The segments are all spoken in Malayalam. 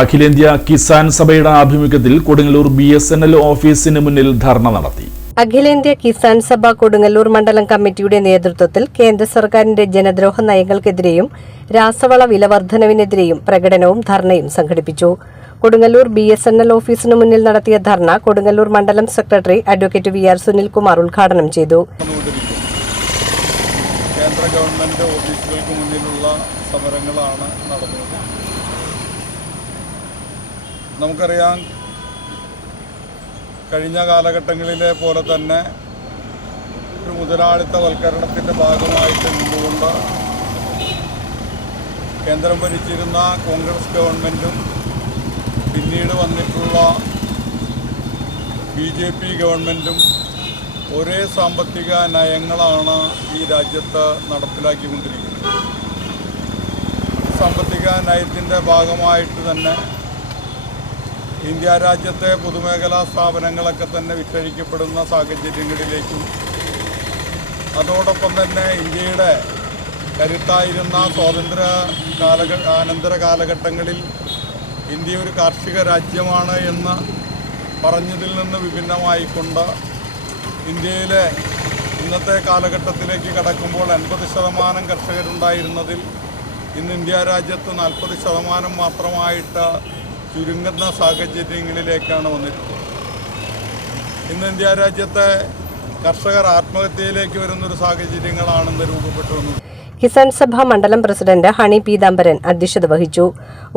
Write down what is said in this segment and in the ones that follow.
അഖിലേന്ത്യാ കിസാൻ സഭയുടെ ആഭിമുഖ്യത്തിൽ കൊടുങ്ങല്ലൂർ BSNL ഓഫീസിന് മുന്നിൽ ധർണ നടത്തി. അഖിലേന്ത്യാ കിസാൻ സഭ കൊടുങ്ങല്ലൂർ മണ്ഡലം കമ്മിറ്റിയുടെ നേതൃത്വത്തിൽ കേന്ദ്ര സർക്കാരിന്റെ ജനദ്രോഹ നയങ്ങൾക്കെതിരെയും രാസവള വിലവർദ്ധനവിനെതിരെയും പ്രകടനവും ധർണയും സംഘടിപ്പിച്ചു. കൊടുങ്ങല്ലൂർ BSNL ഓഫീസിന് മുന്നിൽ നടത്തിയ ധർണ കൊടുങ്ങല്ലൂർ മണ്ഡലം സെക്രട്ടറി അഡ്വക്കേറ്റ് VR സുനിൽകുമാർ ഉദ്ഘാടനം ചെയ്തു. കേന്ദ്ര ഗവൺമെന്റ് ഓഫീസുകൾക്ക് മുന്നിലുള്ള സമരങ്ങളാണ് നടന്നത്. നമുക്കറിയാം, കഴിഞ്ഞ കാലഘട്ടങ്ങളിലെ പോലെ തന്നെ ഒരു മുതലാളിത്തവൽക്കരണത്തിൻ്റെ ഭാഗമായിട്ട് നിന്നുകൊണ്ട് കേന്ദ്രം ഭരിച്ചിരുന്ന കോൺഗ്രസ് ഗവൺമെൻറ്റും പിന്നീട് വന്നിട്ടുള്ള BJP ഗവൺമെൻറ്റും ഒരേ സാമ്പത്തിക നയങ്ങളാണ് ഈ രാജ്യത്ത് നടപ്പിലാക്കിക്കൊണ്ടിരിക്കുന്നത്. സാമ്പത്തിക നയത്തിൻ്റെ ഭാഗമായിട്ട് തന്നെ ഇന്ത്യ രാജ്യത്തെ പൊതുമേഖലാ സ്ഥാപനങ്ങളൊക്കെ തന്നെ വിറ്റഴിക്കപ്പെടുന്ന സാഹചര്യങ്ങളിലേക്കും അതോടൊപ്പം തന്നെ ഇന്ത്യയുടെ കരുത്തായിരുന്ന അനന്തര കാലഘട്ടങ്ങളിൽ ഇന്ത്യ ഒരു കാർഷിക രാജ്യമാണ് എന്ന് പറഞ്ഞതിൽ നിന്ന് വിഭിന്നമായിക്കൊണ്ട് ഇന്ത്യയിലെ ഇന്നത്തെ കാലഘട്ടത്തിലേക്ക് കടക്കുമ്പോൾ 80% കർഷകരുണ്ടായിരുന്നതിൽ ഇന്ന് ഇന്ത്യ രാജ്യത്ത് 40% മാത്രമായിട്ട് ചുരുങ്ങുന്ന സാഹചര്യങ്ങളിലേക്കാണ് വന്നിട്ടുള്ളത്. ഇന്ന് ഇന്ത്യ രാജ്യത്തെ കർഷകർ ആത്മഹത്യയിലേക്ക് വരുന്നൊരു സാഹചര്യങ്ങളാണെന്ന് രൂപപ്പെട്ടു വന്നത്. കിസാൻ സഭ മണ്ഡലം പ്രസിഡന്റ് ഹണി പീതാംബരൻ അധ്യക്ഷത വഹിച്ചു.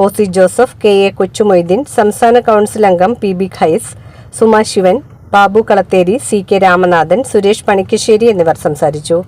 OC ജോസഫ്, KA കൊച്ചുമൊയ്തീൻ, സംസ്ഥാന കൌൺസിൽ അംഗം PB ഖൈസ്, സുമ ശിവൻ, ബാബു കളത്തേരി, CK രാമനാഥൻ, സുരേഷ് പണിക്കശ്ശേരി എന്നിവർ സംസാരിച്ചു.